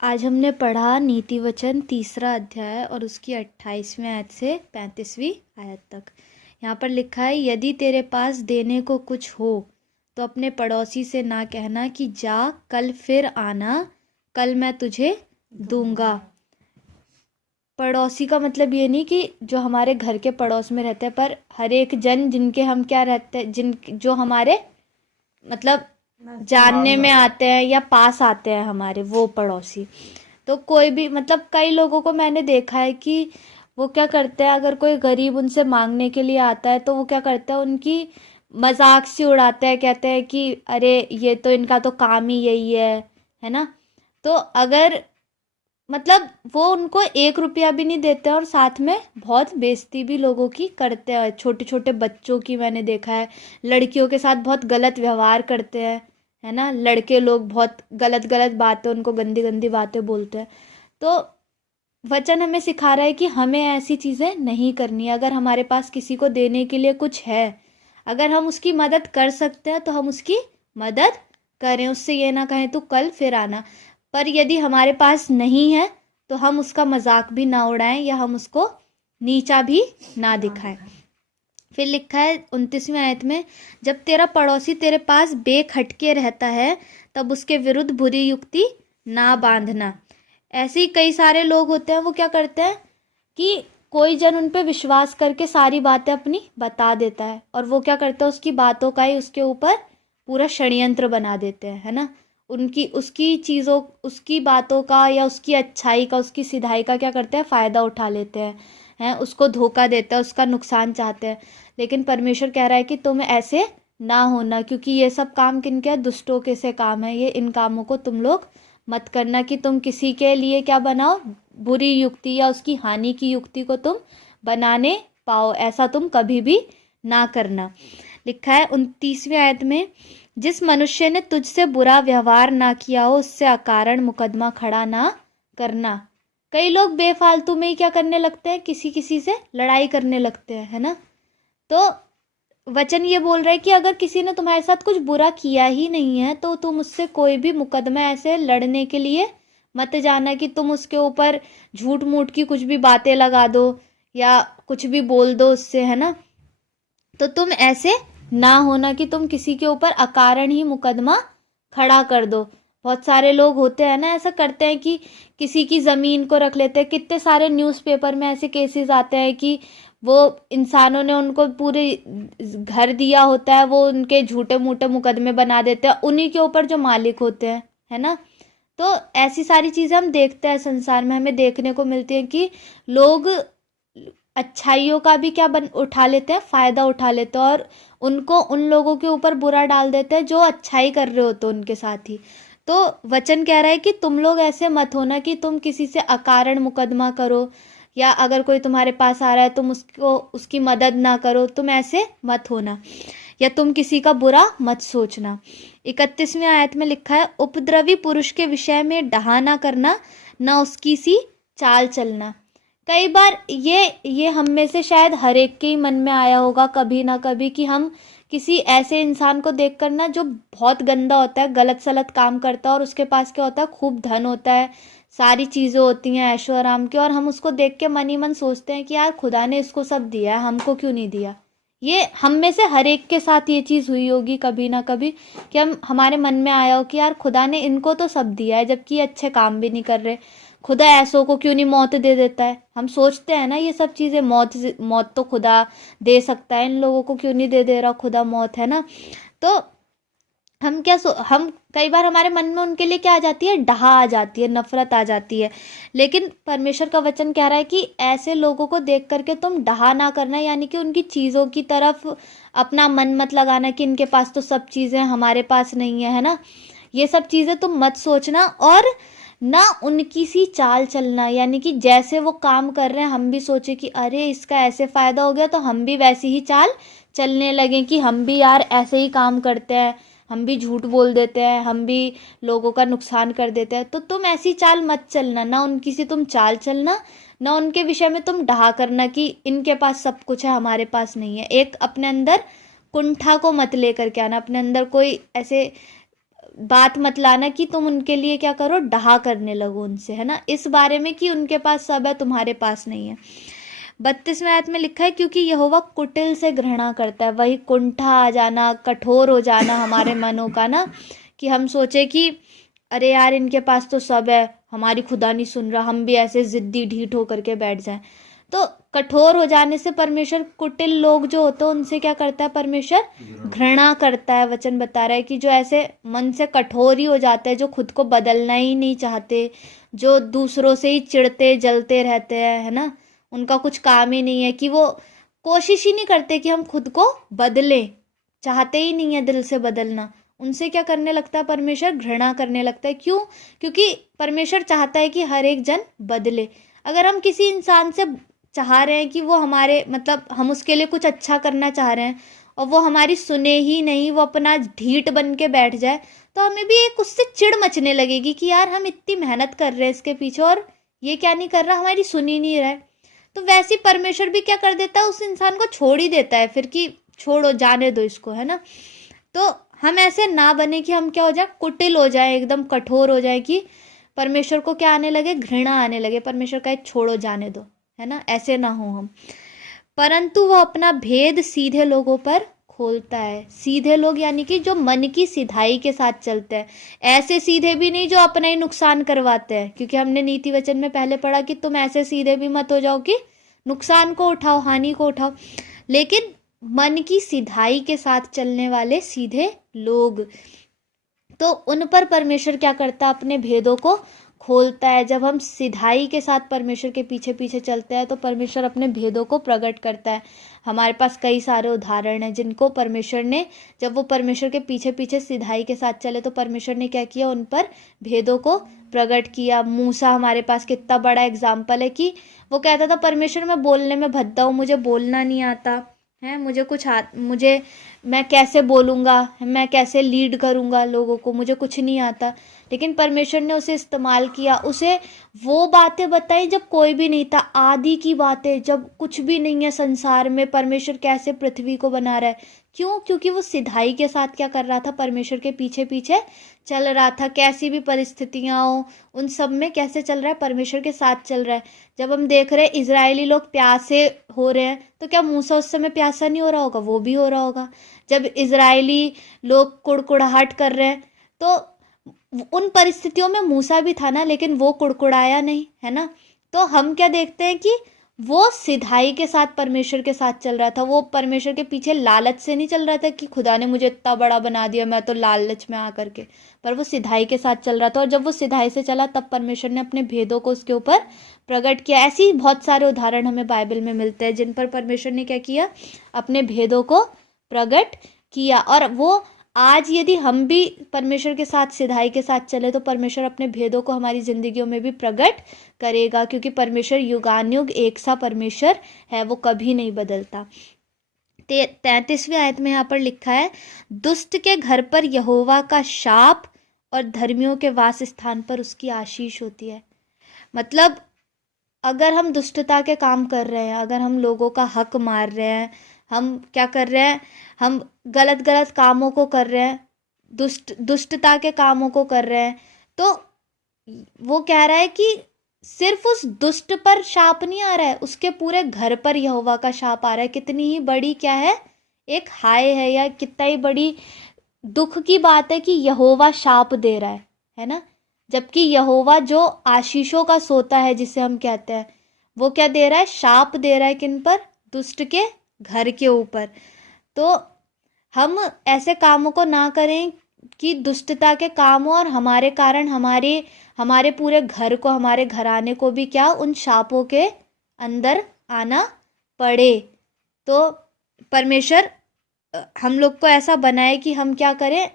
आज हमने पढ़ा नीति वचन तीसरा अध्याय और उसकी 28वीं आयत से 35वीं आयत तक। यहाँ पर लिखा है, यदि तेरे पास देने को कुछ हो तो अपने पड़ोसी से ना कहना कि जा कल फिर आना, कल मैं तुझे दूंगा। पड़ोसी का मतलब ये नहीं कि जो हमारे घर के पड़ोस में रहते हैं, पर हर एक जन जिनके हम क्या रहते हैं, जो हमारे मतलब जानने में आते हैं या पास आते हैं हमारे, वो पड़ोसी। तो कोई भी मतलब कई लोगों को मैंने देखा है कि वो क्या करते हैं, अगर कोई गरीब उनसे मांगने के लिए आता है तो वो क्या करते हैं, उनकी मजाक से उड़ाते हैं, कहते हैं कि अरे ये तो इनका तो काम ही यही है ना। तो अगर मतलब वो उनको 1 रुपया भी नहीं देते और साथ में बहुत बेइज्जती भी लोगों की करते हैं। छोटे छोटे बच्चों की मैंने देखा है, लड़कियों के साथ बहुत गलत व्यवहार करते हैं, है ना। लड़के लोग बहुत गलत गलत बातें, उनको गंदी गंदी बातें बोलते हैं। तो वचन हमें सिखा रहा है कि हमें ऐसी चीज़ें नहीं करनी है। अगर हमारे पास किसी को देने के लिए कुछ है, अगर हम उसकी मदद कर सकते हैं तो हम उसकी मदद करें, उससे ये ना कहें तो कल फिर आना। पर यदि हमारे पास नहीं है तो हम उसका मजाक भी ना उड़ाएं या हम उसको नीचा भी ना दिखाएं। फिर लिखा है 29वीं आयत में, जब तेरा पड़ोसी तेरे पास बेखटके रहता है तब उसके विरुद्ध बुरी युक्ति ना बांधना। ऐसे ही कई सारे लोग होते हैं, वो क्या करते हैं कि कोई जन उन पे विश्वास करके सारी बातें अपनी बता देता है और वो क्या करते हैं, उसकी बातों का ही उसके ऊपर पूरा षड्यंत्र बना देते हैं, है ना। उसकी चीज़ों, उसकी बातों का या उसकी अच्छाई का, उसकी सिधाई का क्या करते हैं, फ़ायदा उठा लेते हैं, उसको धोखा देते हैं, उसका नुकसान चाहते हैं। लेकिन परमेश्वर कह रहा है कि तुम ऐसे ना होना, क्योंकि ये सब काम किनके हैं, दुष्टों के से काम है। ये इन कामों को तुम लोग मत करना कि तुम किसी के लिए क्या बनाओ, बुरी युक्ति या उसकी हानि की युक्ति को तुम बनाने पाओ। ऐसा तुम कभी भी ना करना। लिखा है 29वीं आयत में, जिस मनुष्य ने तुझसे बुरा व्यवहार ना किया हो उससे अकारण मुकदमा खड़ा ना करना। कई लोग बेफालतू में ही क्या करने लगते हैं, किसी किसी से लड़ाई करने लगते हैं, है ना। तो वचन ये बोल रहा है कि अगर किसी ने तुम्हारे साथ कुछ बुरा किया ही नहीं है तो तुम उससे कोई भी मुकदमा ऐसे लड़ने के लिए मत जाना कि तुम उसके ऊपर झूठ मूठ की कुछ भी बातें लगा दो या कुछ भी बोल दो उससे, है ना। तो तुम ऐसे ना होना कि तुम किसी के ऊपर अकारण ही मुकदमा खड़ा कर दो। बहुत सारे लोग होते हैं ना, ऐसा करते हैं कि किसी की ज़मीन को रख लेते हैं। कितने सारे न्यूज़पेपर में ऐसे केसेस आते हैं कि वो इंसानों ने उनको पूरे घर दिया होता है, वो उनके झूठे मूठे मुकदमे बना देते हैं उन्हीं के ऊपर जो मालिक होते हैं, है ना। तो ऐसी सारी चीज़ें हम देखते हैं संसार में, हमें देखने को मिलती है कि लोग अच्छाइयों का भी क्या उठा लेते हैं, फ़ायदा उठा लेते हैं और उनको उन लोगों के ऊपर बुरा डाल देते हैं जो अच्छाई कर रहे होते हैं उनके साथ ही। तो वचन कह रहा है कि तुम लोग ऐसे मत होना कि तुम किसी से अकारण मुकदमा करो, या अगर कोई तुम्हारे पास आ रहा है तुम उसको उसकी मदद ना करो, तुम ऐसे मत होना, या तुम किसी का बुरा मत सोचना। 31वीं आयत में लिखा है, उपद्रवी पुरुष के विषय में डहा ना करना, ना उसकी सी चाल चलना। कई बार ये हम में से शायद हर एक के ही मन में आया होगा कभी ना कभी कि हम किसी ऐसे इंसान को देखकर ना, जो बहुत गंदा होता है, गलत सलत काम करता है और उसके पास क्या होता है, खूब धन होता है, सारी चीज़ें होती हैं ऐशो आराम की, और हम उसको देख के मन ही मन सोचते हैं कि यार खुदा ने इसको सब दिया है, हमको क्यों नहीं दिया। ये हम में से हर एक के साथ ये चीज़ हुई होगी कभी ना कभी कि हमारे मन में आया हो कि यार खुदा ने इनको तो सब दिया है जबकि ये अच्छे काम भी नहीं कर रहे, खुदा ऐसों को क्यों नहीं मौत दे देता है। हम सोचते हैं ना ये सब चीज़ें, मौत तो खुदा दे सकता है, इन लोगों को क्यों नहीं दे रहा खुदा मौत, है ना। तो हम कई बार हमारे मन में उनके लिए क्या आ जाती है, डहा आ जाती है, नफरत आ जाती है। लेकिन परमेश्वर का वचन कह रहा है कि ऐसे लोगों को देख करके तुम डहा ना करना, यानी कि उनकी चीज़ों की तरफ अपना मन मत लगाना कि इनके पास तो सब चीज़ें हमारे पास नहीं है ना। ये सब चीज़ें तुम मत सोचना, और ना उनकी सी चाल चलना, यानी कि जैसे वो काम कर रहे हैं हम भी सोचे कि अरे इसका ऐसे फ़ायदा हो गया तो हम भी वैसी ही चाल चलने लगें कि हम भी यार ऐसे ही काम करते हैं, हम भी झूठ बोल देते हैं, हम भी लोगों का नुकसान कर देते हैं। तो तुम ऐसी चाल मत चलना, ना उनकी सी तुम चाल चलना, ना उनके विषय में तुम डहा करना कि इनके पास सब कुछ है हमारे पास नहीं है। एक अपने अंदर कुंठा को मत लेकर के आना, अपने अंदर कोई ऐसे बात मत लाना कि तुम उनके लिए क्या करो, डहा करने लगो उनसे, है ना, इस बारे में कि उनके पास सब है तुम्हारे पास नहीं है। 32वें आयत में लिखा है क्योंकि यहोवा कुटिल से घृणा करता है। वही कुंठा आ जाना, कठोर हो जाना हमारे मनों का ना, कि हम सोचे कि अरे यार इनके पास तो सब है, हमारी खुदा नहीं सुन रहा, हम भी ऐसे जिद्दी ढीठ होकर के बैठ जाएं। तो कठोर हो जाने से परमेश्वर, कुटिल लोग जो होते हैं उनसे क्या करता है परमेश्वर, घृणा करता है। वचन बता रहा है कि जो ऐसे मन से कठोर ही हो जाते हैं, जो खुद को बदलना ही नहीं चाहते, जो दूसरों से ही चिढ़ते जलते रहते हैं, है ना, उनका कुछ काम ही नहीं है, कि वो कोशिश ही नहीं करते कि हम खुद को बदलें, चाहते ही नहीं है दिल से बदलना, उनसे क्या करने लगता है परमेश्वर, घृणा करने लगता है। क्यों? क्योंकि परमेश्वर चाहता है कि हर एक जन बदले। अगर हम किसी इंसान से चाह रहे हैं कि वो हमारे, मतलब हम उसके लिए कुछ अच्छा करना चाह रहे हैं और वो हमारी सुने ही नहीं, वो अपना ढीठ बन के बैठ जाए, तो हमें भी एक उससे चिढ़ मचने लगेगी कि यार हम इतनी मेहनत कर रहे हैं इसके पीछे और ये क्या नहीं कर रहा, हमारी सुन ही नहीं रहा है। तो वैसे ही परमेश्वर भी क्या कर देता है, उस इंसान को छोड़ ही देता है फिर, कि छोड़ो जाने दो इसको, है ना। तो हम ऐसे ना बने कि हम क्या हो जाए, कुटिल हो जाए, एकदम कठोर हो जाए, कि परमेश्वर को क्या आने लगे, घृणा आने लगे, परमेश्वर कहे छोड़ो जाने दो, है ना, ऐसे ना हो हम। परंतु वो अपना भेद सीधे लोगों पर खोलता है। सीधे लोग यानी कि जो मन की सिधाई के साथ चलते हैं, ऐसे सीधे भी नहीं जो अपना ही नुकसान करवाते हैं, क्योंकि हमने नीति वचन में पहले पढ़ा कि तुम ऐसे सीधे भी मत हो जाओ कि नुकसान को उठाओ, हानि को उठाओ, लेकिन मन की सिधाई के साथ चलने वाले सीधे लोग, तो उन पर परमेश्वर क्या करता है, अपने भेदों को खोलता है। जब हम सिधाई के साथ परमेश्वर के पीछे पीछे चलते हैं तो परमेश्वर अपने भेदों को प्रकट करता है। हमारे पास कई सारे उदाहरण हैं जिनको परमेश्वर ने, जब वो परमेश्वर के पीछे पीछे सिधाई के साथ चले तो परमेश्वर ने क्या किया, उन पर भेदों को प्रकट किया। मूसा हमारे पास कितना बड़ा एग्जाम्पल है कि वो कहता था परमेश्वर मैं बोलने में भद्दा हूँ, मुझे बोलना नहीं आता है, मुझे मैं कैसे बोलूँगा, मैं कैसे लीड करूँगा लोगों को, मुझे कुछ नहीं आता। लेकिन परमेश्वर ने उसे इस्तेमाल किया, उसे वो बातें बताई जब कोई भी नहीं था, आदि की बातें, जब कुछ भी नहीं है संसार में, परमेश्वर कैसे पृथ्वी को बना रहा है। क्यों? क्योंकि वो सिधाई के साथ क्या कर रहा था, परमेश्वर के पीछे पीछे चल रहा था। कैसी भी परिस्थितियाँ हो उन सब में कैसे चल रहा है, परमेश्वर के साथ चल रहा है। जब हम देख रहे हैं इजरायली लोग प्यासे हो रहे हैं, तो क्या मूसा उस समय प्यासा नहीं हो रहा होगा, वो भी हो रहा होगा। जब इजरायली लोग कुड़कुड़ाहट कर रहे हैं तो उन परिस्थितियों में मूसा भी था ना, लेकिन वो कुड़कुड़ाया नहीं, है ना। तो हम क्या देखते हैं कि वो सिधाई के साथ परमेश्वर के साथ चल रहा था, वो परमेश्वर के पीछे लालच से नहीं चल रहा था कि खुदा ने मुझे इतना बड़ा बना दिया मैं तो लालच में आकर के, पर वो सिधाई के साथ चल रहा था। और जब वो सिधाई से चला तब परमेश्वर ने अपने भेदों को उसके ऊपर प्रकट किया। ऐसे ही बहुत सारे उदाहरण हमें बाइबल में मिलते हैं जिन पर परमेश्वर ने क्या किया, अपने भेदों को प्रकट किया। और वो आज यदि हम भी परमेश्वर के साथ सिधाई के साथ चले तो परमेश्वर अपने भेदों को हमारी जिंदगियों में भी प्रकट करेगा, क्योंकि परमेश्वर युगानुयुग एक सा परमेश्वर है, वो कभी नहीं बदलता। 33वीं आयत में यहाँ पर लिखा है, दुष्ट के घर पर यहोवा का शाप और धर्मियों के वास स्थान पर उसकी आशीष होती है। मतलब अगर हम दुष्टता के काम कर रहे हैं, अगर हम लोगों का हक मार रहे हैं, हम क्या कर रहे हैं, हम गलत गलत कामों को कर रहे हैं, दुष्टता के कामों को कर रहे हैं, तो वो कह रहा है कि सिर्फ उस दुष्ट पर शाप नहीं आ रहा है, उसके पूरे घर पर यहोवा का शाप आ रहा है। कितनी ही बड़ी क्या है, एक हाय है, या कितना ही बड़ी दुख की बात है कि यहोवा शाप दे रहा है ना। जबकि यहोवा जो आशीषों का सोता है जिसे हम कहते हैं, वो क्या दे रहा है, शाप दे रहा है किन पर, दुष्ट के घर के ऊपर। तो हम ऐसे कामों को ना करें कि दुष्टता के काम हो और हमारे कारण हमारे पूरे घर को, हमारे घराने को भी क्या, उन शापों के अंदर आना पड़े। तो परमेश्वर हम लोग को ऐसा बनाए कि हम क्या करें,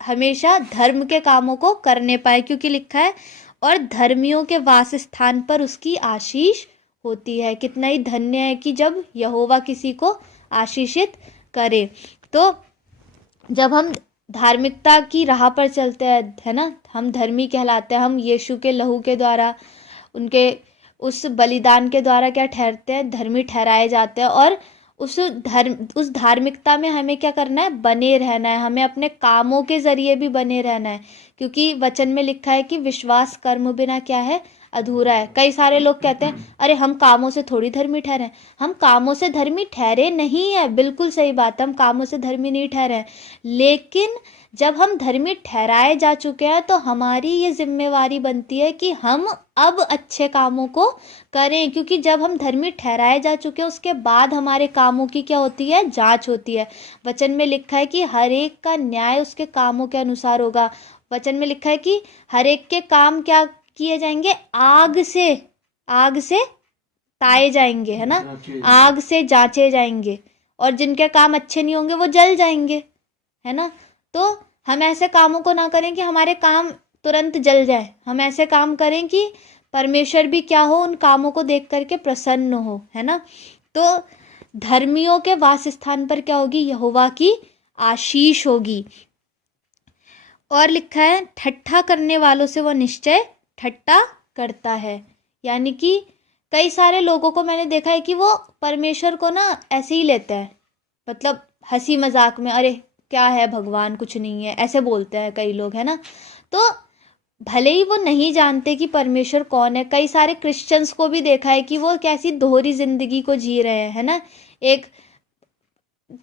हमेशा धर्म के कामों को करने पाए, क्योंकि लिखा है और धर्मियों के वास स्थान पर उसकी आशीष होती है। कितना ही धन्य है कि जब यहोवा किसी को आशीषित करे। तो जब हम धार्मिकता की राह पर चलते हैं, है ना, हम धर्मी कहलाते हैं, हम यीशु के लहू के द्वारा, उनके उस बलिदान के द्वारा क्या ठहरते हैं, धर्मी ठहराए जाते हैं। और उस धार्मिकता में हमें क्या करना है, बने रहना है, हमें अपने कामों के जरिए भी बने रहना है, क्योंकि वचन में लिखा है कि विश्वास कर्म बिना क्या है, अधूरा है। कई सारे लोग कहते हैं अरे हम कामों से थोड़ी धर्मी ठहरे। हम कामों से धर्मी ठहरे नहीं है, बिल्कुल सही बात, हम कामों से धर्मी नहीं ठहरे, लेकिन जब हम धर्मी ठहराए जा चुके हैं तो हमारी ये जिम्मेवारी बनती है कि हम अब अच्छे कामों को करें, क्योंकि जब हम धर्मी ठहराए जा चुके हैं उसके बाद हमारे कामों की क्या होती है, जांच होती है। वचन में लिखा है कि हर एक का न्याय उसके कामों के अनुसार होगा। वचन में लिखा है कि हर एक के काम क्या किए जाएंगे, आग से ताए जाएंगे, है ना, आग से जांचे जाएंगे, और जिनके काम अच्छे नहीं होंगे वो जल जाएंगे, है ना। तो हम ऐसे कामों को ना करें कि हमारे काम तुरंत जल जाए, हम ऐसे काम करें कि परमेश्वर भी क्या हो, उन कामों को देख करके प्रसन्न हो, है ना। तो धर्मियों के वास स्थान पर क्या होगी, यहोवा की आशीष होगी। और लिखा है ठट्ठा करने वालों से वो निश्चय ठट्ठा करता है। यानी कि कई सारे लोगों को मैंने देखा है कि वो परमेश्वर को ना ऐसे ही लेते हैं, मतलब हंसी मजाक में, अरे क्या है भगवान, कुछ नहीं है, ऐसे बोलते हैं कई लोग, है ना। तो भले ही वो नहीं जानते कि परमेश्वर कौन है। कई सारे क्रिश्चियंस को भी देखा है कि वो कैसी दोहरी जिंदगी को जी रहे हैं, है ना। एक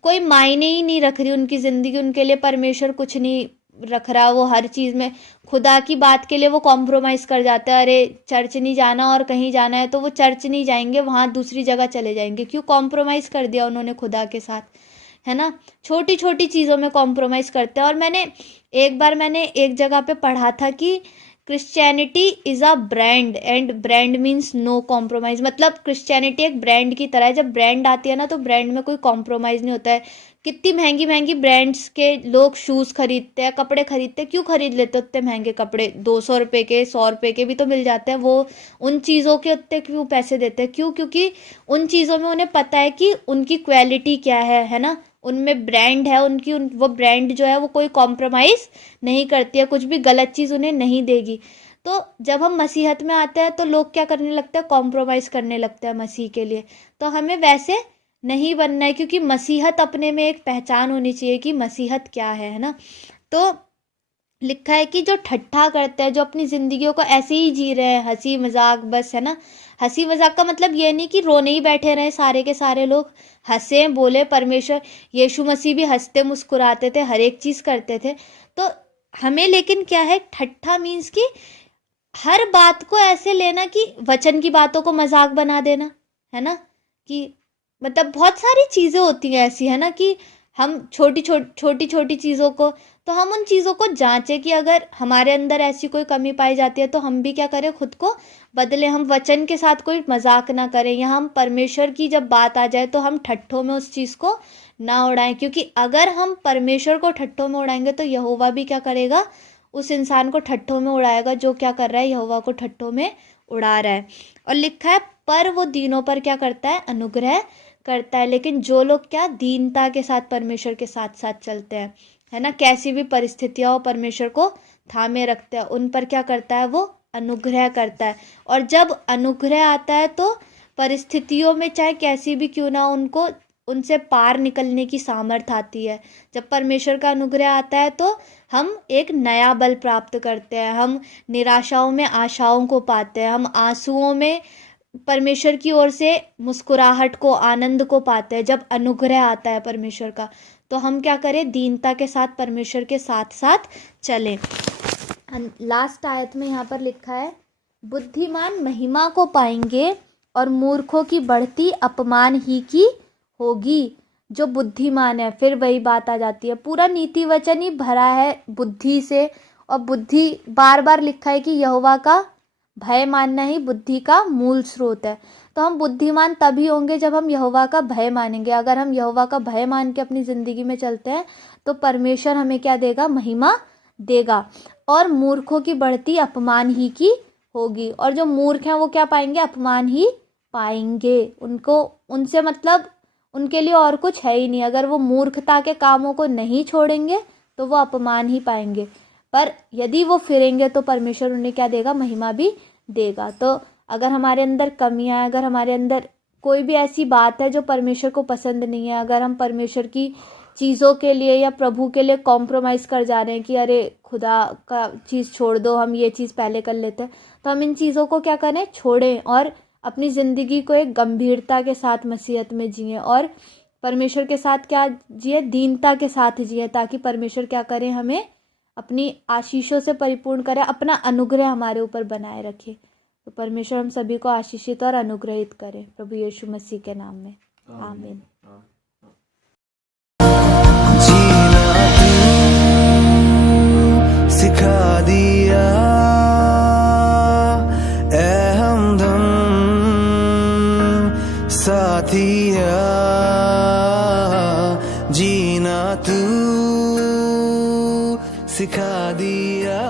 कोई मायने ही नहीं रख रही उनकी ज़िंदगी, उनके लिए परमेश्वर कुछ नहीं रख रहा, वो हर चीज़ में खुदा की बात के लिए वो कॉम्प्रोमाइज़ कर जाते हैं। अरे चर्च नहीं जाना और कहीं जाना है तो वो चर्च नहीं जाएंगे, वहाँ दूसरी जगह चले जाएंगे। क्यों कॉम्प्रोमाइज़ कर दिया उन्होंने खुदा के साथ, है ना। छोटी छोटी चीज़ों में कॉम्प्रोमाइज़ करते हैं। और मैंने एक जगह पे पढ़ा था कि Christianity is a brand and brand means no compromise. मतलब क्रिश्चियनिटी एक ब्रांड की तरह है, जब ब्रांड आती है ना तो ब्रांड में कोई कॉम्प्रोमाइज़ नहीं होता है। कितनी महंगी महंगी ब्रांड्स के लोग शूज़ खरीदते हैं, कपड़े खरीदते हैं, क्यों खरीद लेते हैं उतने महंगे कपड़े, 200 रुपये के, 100 रुपये के भी तो मिल जाते हैं। वो उन चीज़ों के उतने क्यों पैसे देते हैं, क्यों, क्योंकि उन चीज़ों में उन्हें पता है कि उनकी क्वालिटी क्या है ना, उनमें ब्रांड है उनकी, वो ब्रांड जो है वो कोई कॉम्प्रोमाइज़ नहीं करती है, कुछ भी गलत चीज़ उन्हें नहीं देगी। तो जब हम मसीहत में आते हैं तो लोग क्या करने लगते हैं, कॉम्प्रोमाइज़ करने लगते हैं मसीह के लिए। तो हमें वैसे नहीं बनना है, क्योंकि मसीहत अपने में एक पहचान होनी चाहिए कि मसीहत क्या है ना। तो लिखा है कि जो ठट्ठा करते हैं, जो अपनी ज़िंदगियों को ऐसे ही जी रहे हैं, हंसी मजाक बस, है ना। हंसी मजाक का मतलब ये नहीं कि रोने ही बैठे रहे सारे के सारे लोग, हंसे बोले। परमेश्वर यीशु मसीह भी हंसते मुस्कुराते थे, हर एक चीज़ करते थे। तो हमें लेकिन क्या है, ठट्ठा मीन्स कि हर बात को ऐसे लेना कि वचन की बातों को मजाक बना देना, है ना। कि मतलब बहुत सारी चीज़ें होती हैं ऐसी, है ना, कि हम छोटी छोटी चीज़ों को, तो हम उन चीज़ों को जांचें कि अगर हमारे अंदर ऐसी कोई कमी पाई जाती है तो हम भी क्या करें, खुद को बदले। हम वचन के साथ कोई मजाक ना करें, या हम परमेश्वर की जब बात आ जाए तो हम ठट्ठों में उस चीज़ को ना उड़ाएं, क्योंकि अगर हम परमेश्वर को ठट्ठों में उड़ाएंगे तो यहोवा भी क्या करेगा, उस इंसान को ठट्ठों में उड़ाएगा जो क्या कर रहा है, यहोवा को ठट्ठों में उड़ा रहा है। और लिखा है पर वो दीनों पर क्या करता है, अनुग्रह करता है। लेकिन जो लोग क्या दीनता के साथ परमेश्वर के साथ साथ चलते हैं, है ना, कैसी भी परिस्थितियां हो परमेश्वर को थामे रखते हैं, उन पर क्या करता है, वो अनुग्रह करता है। और जब अनुग्रह आता है तो परिस्थितियों में चाहे कैसी भी क्यों ना, उनको उनसे पार निकलने की सामर्थ्य आती है। जब परमेश्वर का अनुग्रह आता है तो हम एक नया बल प्राप्त करते हैं, हम निराशाओं में आशाओं को पाते हैं, हम आंसुओं में परमेश्वर की ओर से मुस्कुराहट को, आनंद को पाते हैं। जब अनुग्रह आता है परमेश्वर का तो हम क्या करें, दीनता के साथ परमेश्वर के साथ साथ चलें। लास्ट आयत में यहाँ पर लिखा है बुद्धिमान महिमा को पाएंगे और मूर्खों की बढ़ती अपमान ही की होगी। जो बुद्धिमान है, फिर वही बात आ जाती है, पूरा नीति वचन ही भरा है बुद्धि से। और बुद्धि बार बार लिखा है कि यहोवा का भय मानना ही बुद्धि का मूल स्रोत है। तो हम बुद्धिमान तभी होंगे जब हम यहोवा का भय मानेंगे। अगर हम यहोवा का भय मान के अपनी ज़िंदगी में चलते हैं तो परमेश्वर हमें क्या देगा, महिमा देगा। और मूर्खों की बढ़ती अपमान ही की होगी, और जो मूर्ख हैं वो क्या पाएंगे, अपमान ही पाएंगे। उनको, उनसे मतलब उनके लिए और कुछ है ही नहीं। अगर वो मूर्खता के कामों को नहीं छोड़ेंगे तो वो अपमान ही पाएंगे, पर यदि वो फिरेंगे तो परमेश्वर उन्हें क्या देगा, महिमा भी देगा। तो अगर हमारे अंदर कमियां हैं, अगर हमारे अंदर कोई भी ऐसी बात है जो परमेश्वर को पसंद नहीं है, अगर हम परमेश्वर की चीज़ों के लिए या प्रभु के लिए कॉम्प्रोमाइज़ कर जा रहे हैं कि अरे खुदा का चीज़ छोड़ दो, हम ये चीज़ पहले कर लेते हैं, तो हम इन चीज़ों को क्या करें, छोड़ें और अपनी ज़िंदगी को एक गंभीरता के साथ मसीहत में जिएं और परमेश्वर के साथ क्या जिए, दीनता के साथ जिए, ताकि परमेश्वर क्या करें, हमें अपनी आशीषों से परिपूर्ण करे, अपना अनुग्रह हमारे ऊपर बनाए रखे। तो परमेश्वर हम सभी को आशीषित और अनुग्रहित करे, प्रभु यीशु मसीह के नाम में आमीन। जीना तू सिखा दिया ए हमदम साथिया, जीना तू सिखा दिया।